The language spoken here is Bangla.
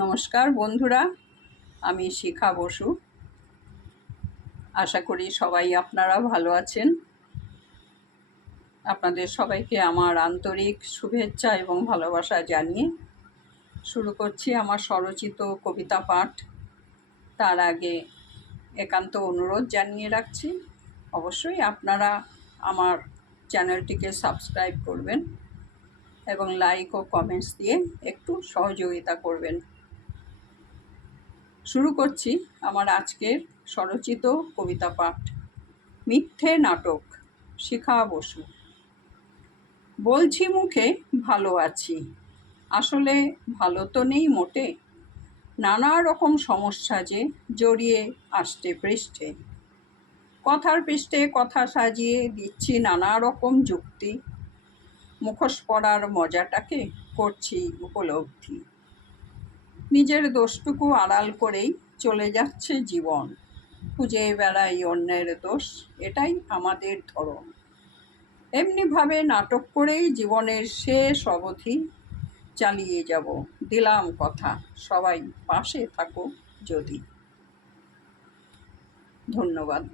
নমস্কার বন্ধুরা, আমি শিখা বসু। আশা করি সবাই আপনারা ভালো আছেন। আপনাদের সবাইকে আমার আন্তরিক শুভেচ্ছা এবং ভালোবাসা জানিয়ে শুরু করছি আমার স্বরচিত কবিতা পাঠ। তার আগে একান্ত অনুরোধ জানিয়ে রাখছি, অবশ্যই আপনারা আমার চ্যানেলটিকে সাবস্ক্রাইব করবেন এবং লাইক ও কমেন্টস দিয়ে একটু সহযোগিতা করবেন। শুরু করছি আমার আজকের স্বরচিত কবিতা পাঠ। মিথ্যে নাটক, শিখা বসু। বলছি মুখে ভালো আছি, আসলে ভালো তো নেই মোটে। নানা রকম সমস্যা যে জড়িয়ে আসছে পৃষ্ঠে। কথার পৃষ্ঠে কথা সাজিয়ে দিচ্ছি নানা রকম যুক্তি। মুখোশ পড়ার মজাটাকে করছি উপলব্ধি। নিজের দোষটুকু আড়াল করেই চলে যাচ্ছে জীবন। খুঁজে বেড়াই অন্যের দোষ, এটাই আমাদের ধরন। এমনিভাবে নাটক করেই জীবনের শেষ অবধি চালিয়ে যাব। দিলাম কথা, সবাই পাশে থাকো যদি। ধন্যবাদ।